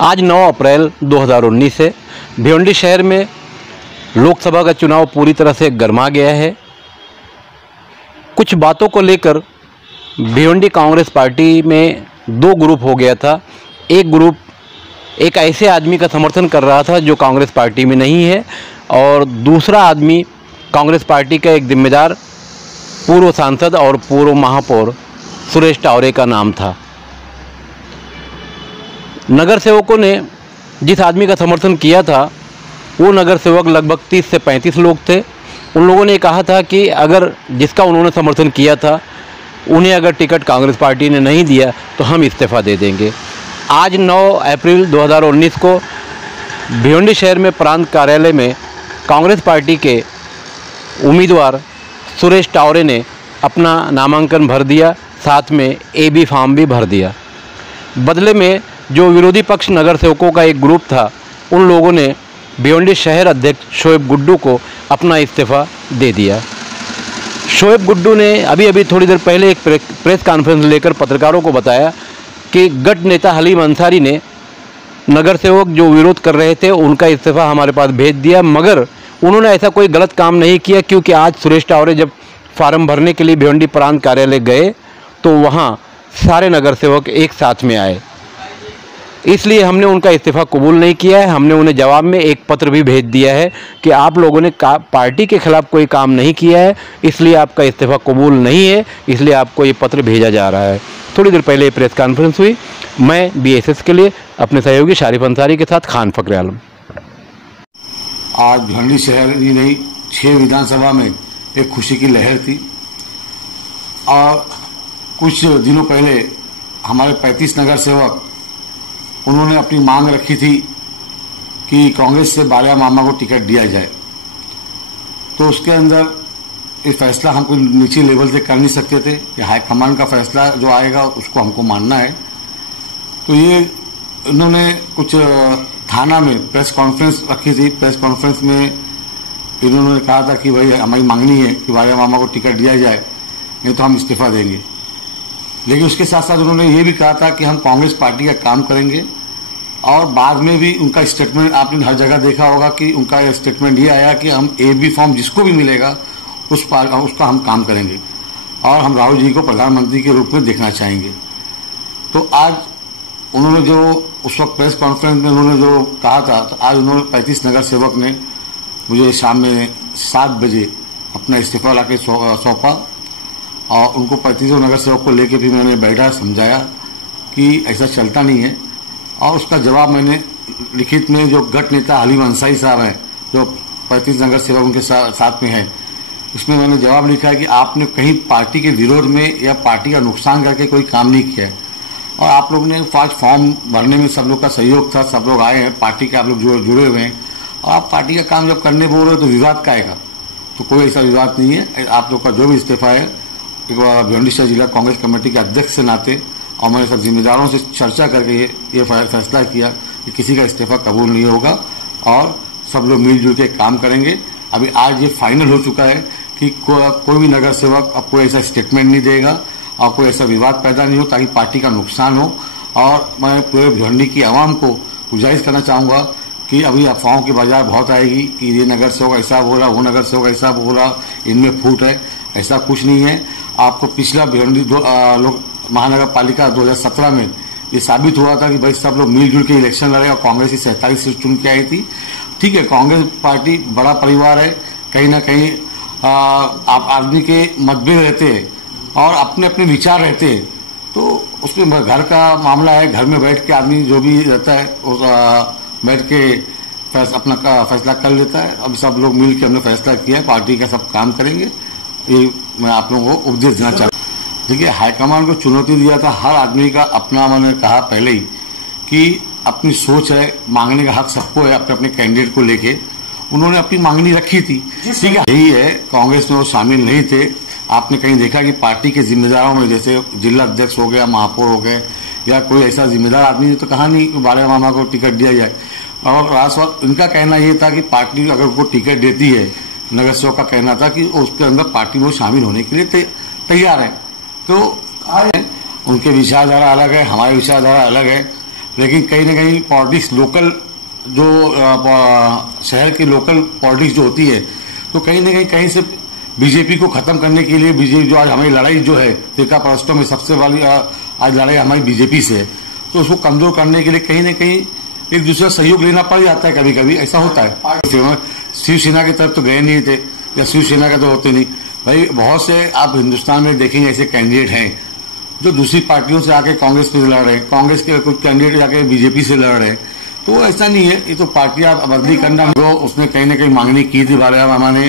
आज 9 अप्रैल 2019 है। भिवंडी शहर में लोकसभा का चुनाव पूरी तरह से गरमा गया है। कुछ बातों को लेकर भिवंडी कांग्रेस पार्टी में दो ग्रुप हो गया था। एक ग्रुप एक ऐसे आदमी का समर्थन कर रहा था जो कांग्रेस पार्टी में नहीं है, और दूसरा आदमी कांग्रेस पार्टी का एक जिम्मेदार पूर्व सांसद और पूर्व महापौर सुरेश टावरे का नाम था। नगर सेवकों ने जिस आदमी का समर्थन किया था वो नगर सेवक लगभग 30 से 35 लोग थे। उन लोगों ने कहा था कि अगर जिसका उन्होंने समर्थन किया था उन्हें अगर टिकट कांग्रेस पार्टी ने नहीं दिया तो हम इस्तीफ़ा दे देंगे। आज 9 अप्रैल 2019 को भिवंडी शहर में प्रांत कार्यालय में कांग्रेस पार्टी के उम्मीदवार सुरेश टावरे ने अपना नामांकन भर दिया, साथ में AB फॉर्म भी भर दिया। बदले में जो विरोधी पक्ष नगर सेवकों का एक ग्रुप था, उन लोगों ने भिवंडी शहर अध्यक्ष शोएब गुड्डू को अपना इस्तीफ़ा दे दिया। शोएब गुड्डू ने अभी थोड़ी देर पहले एक प्रेस कॉन्फ्रेंस लेकर पत्रकारों को बताया कि गट नेता हलीम अंसारी ने नगर सेवक जो विरोध कर रहे थे उनका इस्तीफ़ा हमारे पास भेज दिया, मगर उन्होंने ऐसा कोई गलत काम नहीं किया, क्योंकि आज सुरेश टावरे जब फार्म भरने के लिए भिवंडी प्रांत कार्यालय गए तो वहाँ सारे नगर सेवक एक साथ में आए। इसलिए हमने उनका इस्तीफ़ा कबूल नहीं किया है। हमने उन्हें जवाब में एक पत्र भी भेज दिया है कि आप लोगों ने पार्टी के खिलाफ कोई काम नहीं किया है, इसलिए आपका इस्तीफ़ा कबूल नहीं है, इसलिए आपको ये पत्र भेजा जा रहा है। थोड़ी देर पहले प्रेस कॉन्फ्रेंस हुई। मैं BSS के लिए अपने सहयोगी शारिफ अंसारी के साथ खान फखरे आलम। आज भिवंडी शहर ही नहीं 6 विधानसभा में एक खुशी की लहर थी, और कुछ दिनों पहले हमारे 35 नगर सेवक उन्होंने अपनी मांग रखी थी कि कांग्रेस से बालिया मामा को टिकट दिया जाए। तो उसके अंदर ये फैसला हम कोई नीचे लेवल से कर नहीं सकते थे, कि हाईकमान का फैसला जो आएगा उसको हमको मानना है। तो ये उन्होंने कुछ थाना में प्रेस कॉन्फ्रेंस रखी थी। प्रेस कॉन्फ्रेंस में इन्होंने कहा था कि भाई हमारी मांगनी है कि बालिया मामा को टिकट दिया जाए, नहीं तो हम इस्तीफा देंगे। लेकिन उसके साथ साथ उन्होंने ये भी कहा था कि हम कांग्रेस पार्टी का काम करेंगे, और बाद में भी उनका स्टेटमेंट आपने हर जगह देखा होगा कि उनका स्टेटमेंट ये आया कि हम AB फॉर्म जिसको भी मिलेगा उसका हम काम करेंगे, और हम राहुल जी को प्रधानमंत्री के रूप में देखना चाहेंगे। तो आज उन्होंने जो उस वक्त प्रेस कॉन्फ्रेंस में उन्होंने जो कहा था, तो आज उन्होंने 35 नगर सेवक ने मुझे शाम में 7 बजे अपना इस्तीफा लाके सौंपा, और उनको 35 नगर सेवक को लेके भी मैंने बैठा, समझाया कि ऐसा चलता नहीं है। और उसका जवाब मैंने लिखित में जो गट नेता हलीम अंसारी साहब हैं, जो 35 नगर सेवक उनके साथ में है, उसमें मैंने जवाब लिखा है कि आपने कहीं पार्टी के विरोध में या पार्टी का नुकसान करके कोई काम नहीं किया है, और आप लोगों ने फॉर्म भरने में सब लोग का सहयोग था, सब लोग आए हैं, पार्टी के आप लोग जुड़े हुए हैं, और आप पार्टी का काम जब करने बोल रहे हो तो विवाद का आएगा। तो कोई ऐसा विवाद नहीं है। आप लोग का जो भी इस्तीफा है भिवंडी शहर जिला कांग्रेस कमेटी के अध्यक्ष से नाते, और मैंने सब जिम्मेदारों से चर्चा करके ये फैसला किया कि किसी का इस्तीफा कबूल नहीं होगा, और सब लोग मिलजुल के काम करेंगे। अभी आज ये फाइनल हो चुका है कि कोई भी नगर सेवक अब कोई ऐसा स्टेटमेंट नहीं देगा और कोई ऐसा विवाद पैदा नहीं हो, ताकि पार्टी का नुकसान हो। और मैं पूरे भिवंडी की आवाम को गुजारिश करना चाहूंगा कि अभी अफवाहों की बाजार बहुत आएगी कि ये नगर सेवक ऐसा बोला, वो नगर सेवक ऐसा बोला, इनमें फूट है। ऐसा कुछ नहीं है। आपको पिछला भिवंडी महानगर पालिका 2017 में ये साबित हुआ था कि भाई सब लोग मिलजुल के इलेक्शन लड़े, और कांग्रेस ही 47 सीट चुन के आई थी। ठीक है, कांग्रेस पार्टी बड़ा परिवार है, कहीं ना कहीं आप आदमी के मतभेद रहते हैं और अपने अपने विचार रहते हैं, तो उसमें घर का मामला है, घर में बैठ के आदमी जो भी रहता है बैठ के अपना फैसला कर लेता है। अब सब लोग मिल के हमने फैसला किया है, पार्टी का सब काम करेंगे, ये मैं आप लोगों को उपदेश देना चाहता हूँ। देखिए, हाईकमान को चुनौती दिया था हर आदमी का अपना, मैंने कहा पहले ही कि अपनी सोच है, मांगने का हक सबको है अपने अपने कैंडिडेट को लेके। उन्होंने अपनी मांगनी रखी थी, ठीक है, यही है। कांग्रेस में वो शामिल नहीं थे। आपने कहीं देखा कि पार्टी के जिम्मेदारों में जैसे जिला अध्यक्ष हो गया, महापौर हो गए, या कोई ऐसा जिम्मेदार आदमी ने तो कहा नहीं कि बालिया मामा को टिकट दिया जाए। और इनका कहना यह था कि पार्टी अगर उनको टिकट देती है, नगर सेवक का कहना था कि उसके अंदर पार्टी वो शामिल होने के लिए तैयार है। तो उनके विचारधारा अलग है, हमारी विचारधारा अलग है। लेकिन कहीं ना कहीं पॉलिटिक्स लोकल जो शहर की लोकल पॉलिटिक्स जो होती है, तो कहीं ना कहीं से बीजेपी को खत्म करने के लिए बीजेपी जो आज हमारी लड़ाई जो है फिरका परस्तों में सबसे बड़ी आज लड़ाई हमारी बीजेपी से है, तो उसको कमजोर करने के लिए कहीं ना कहीं एक दूसरे का सहयोग लेना पड़ जाता है। कभी कभी ऐसा होता है। शिवसेना की तरफ तो गए नहीं थे या शिवसेना का तो होते नहीं भाई। बहुत से आप हिंदुस्तान में देखेंगे ऐसे कैंडिडेट हैं जो दूसरी पार्टियों से आके कांग्रेस पे लड़ रहे हैं, कांग्रेस के कुछ कैंडिडेट जाके बीजेपी से लड़ रहे हैं। तो ऐसा नहीं है, ये तो पार्टियां बदली करना जो उसने कहीं ना कहीं मांगनी की थी बालामामा ने,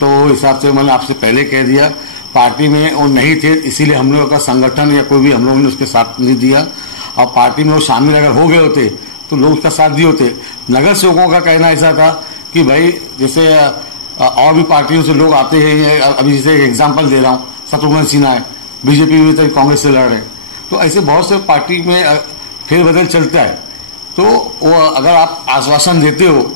तो हिसाब से मैंने आपसे पहले कह दिया पार्टी में वो नहीं थे, इसीलिए हम लोगों का संगठन या कोई भी हम लोगों ने उसके साथ नहीं दिया। और पार्टी में वो शामिल अगर हो गए होते तो लोग उसका साथ दिए होते। नगर सेवकों का कहना ऐसा था कि भाई जैसे और भी पार्टियों से लोग आते हैं, अभी जैसे एग्जाम्पल दे रहा हूँ, शत्रुघ्न सिन्हा है बीजेपी में तो कांग्रेस से लड़ रहे हैं, तो ऐसे बहुत से पार्टी में फेरबदल चलता है। तो वो अगर आप आश्वासन देते हो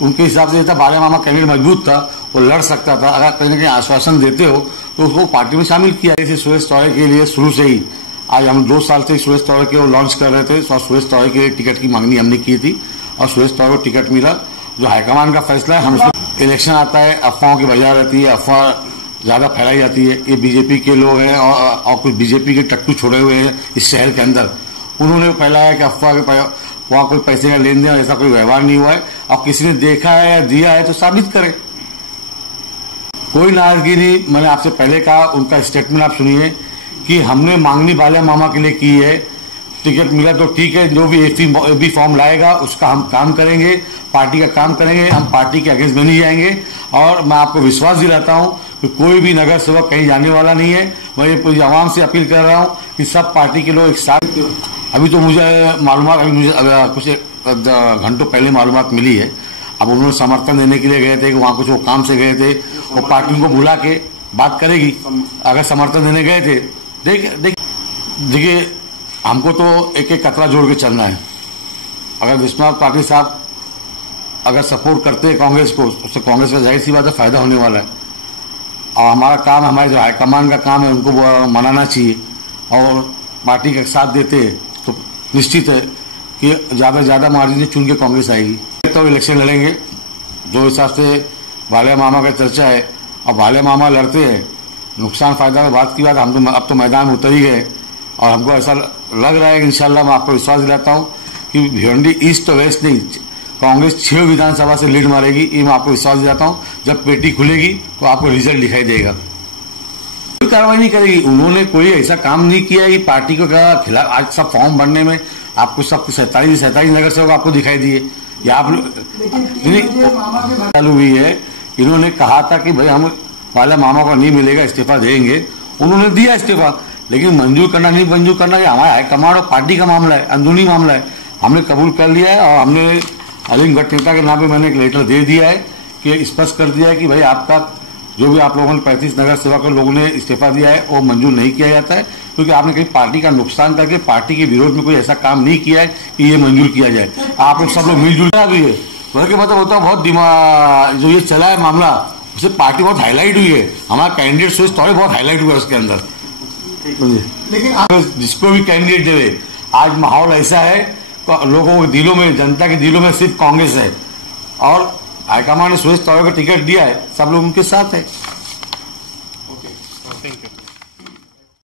उनके हिसाब से था बालामामा कैंडिडेट मजबूत था, वो लड़ सकता था, अगर कहीं ना कहीं आश्वासन देते हो तो उसको पार्टी में शामिल किया। जैसे सुरेश तौरे के लिए शुरू से ही आज हम 2 साल से सुरेश तौरे के वो लॉन्च कर रहे थे, और सुरेश तौरे के लिए टिकट की मांगनी हमने की थी और सुरेश तौरे को टिकट मिला। जो हाईकमान का फैसला है, हम इलेक्शन आता है, अफवाहों की वजह रहती है, अफवाह ज्यादा फैलाई जाती है। ये बीजेपी के लोग हैं और कुछ बीजेपी के टट्टू छोड़े हुए हैं इस शहर के अंदर, उन्होंने फैलाया कि अफवाह वहां कोई पैसे का लेन देन ऐसा कोई व्यवहार नहीं हुआ है, और किसी ने देखा है या दिया है तो साबित करे। कोई नाराजगी नहीं, मैंने आपसे पहले कहा, उनका स्टेटमेंट आप सुनिए कि हमने मांगनी बालामामा के लिए की है, टिकट मिला तो ठीक है, जो भी एबी फॉर्म लाएगा उसका हम काम करेंगे, पार्टी का काम करेंगे, हम पार्टी के अगेंस्ट में नहीं जाएंगे। और मैं आपको विश्वास दिलाता हूं कि कोई भी नगर सेवक कहीं जाने वाला नहीं है। मैं ये पूरी आवाम से अपील कर रहा हूं कि सब पार्टी के लोग एक साथ, अभी तो मुझे मालूमात कुछ घंटों पहले मालूमात मिली है, अब उन्होंने समर्थन देने के लिए गए थे कि वहां कुछ वो काम से गए थे, वो पार्टी को बुला के बात करेगी अगर समर्थन देने गए थे। देखिए हमको तो एक एक कतरा जोड़ के चलना है। अगर विश्वनाथ पाटिल साहब अगर सपोर्ट करते हैं कांग्रेस को, उससे कांग्रेस का जाहिर सी बात है फायदा होने वाला है। और हमारा काम, हमारे जो हाईकमान का काम है उनको मनाना चाहिए, और पार्टी का साथ देते हैं तो निश्चित है कि ज्यादा से ज्यादा मार्जिन से चुन के कांग्रेस आएगी। तो इलेक्शन लड़ेंगे जो हिसाब से बालामामा का चर्चा है, और बालामामा लड़ते हैं, नुकसान फायदा में बात की बात, हम तो अब तो मैदान में उतर ही गए, और हमको ऐसा लग रहा है कि इंशाल्लाह मैं आपको विश्वास दिलाता हूं कि भिवंडी ईस्ट तो वेस्ट नहीं, कांग्रेस 6 विधानसभा से लीड मारेगी, ये मैं आपको विश्वास दिलाता हूं। जब पेटी खुलेगी तो आपको रिजल्ट दिखाई देगा। कोई कार्रवाई नहीं करेगी, उन्होंने कोई ऐसा काम नहीं किया कि पार्टी को खिलाफ। आज सब फॉर्म भरने में आपको सब 47 नगर सेवक आपको दिखाई दिए, या आप चालू हुई है। इन्होंने कहा था कि भाई हम बालामामा को नहीं मिलेगा, इस्तीफा देंगे, उन्होंने दिया इस्तीफा, लेकिन मंजूर करना नहीं मंजूर करना ये हमारे हाईकमान और पार्टी का मामला है, अंदरूनी मामला है। हमने कबूल कर लिया है, और हमने अलीम गढ़ नेता के नाम पे मैंने एक लेटर दे दिया है कि स्पष्ट कर दिया है कि भाई आपका जो भी आप लोगों ने 35 नगर सेवक लोगों ने इस्तीफा दिया है वो मंजूर नहीं किया जाता है, क्योंकि आपने कहीं पार्टी का नुकसान करके पार्टी के विरोध में कोई ऐसा काम नहीं किया है कि ये मंजूर किया जाए। आप लोग सब लोग मिलजुल भी है, बल्कि मतलब होता है बहुत दिमाग जो ये चला है मामला, उससे पार्टी बहुत हाईलाइट हुई है। हमारा कैंडिडेट सुरेश तौरे बहुत हाईलाइट हुआ है उसके अंदर। लेकिन जिसको भी कैंडिडेट दे, आज माहौल ऐसा है लोगों के दिलों में, जनता के दिलों में सिर्फ कांग्रेस है, और हाईकमान ने सुरेश तौरे को टिकट दिया है, सब लोग उनके साथ है।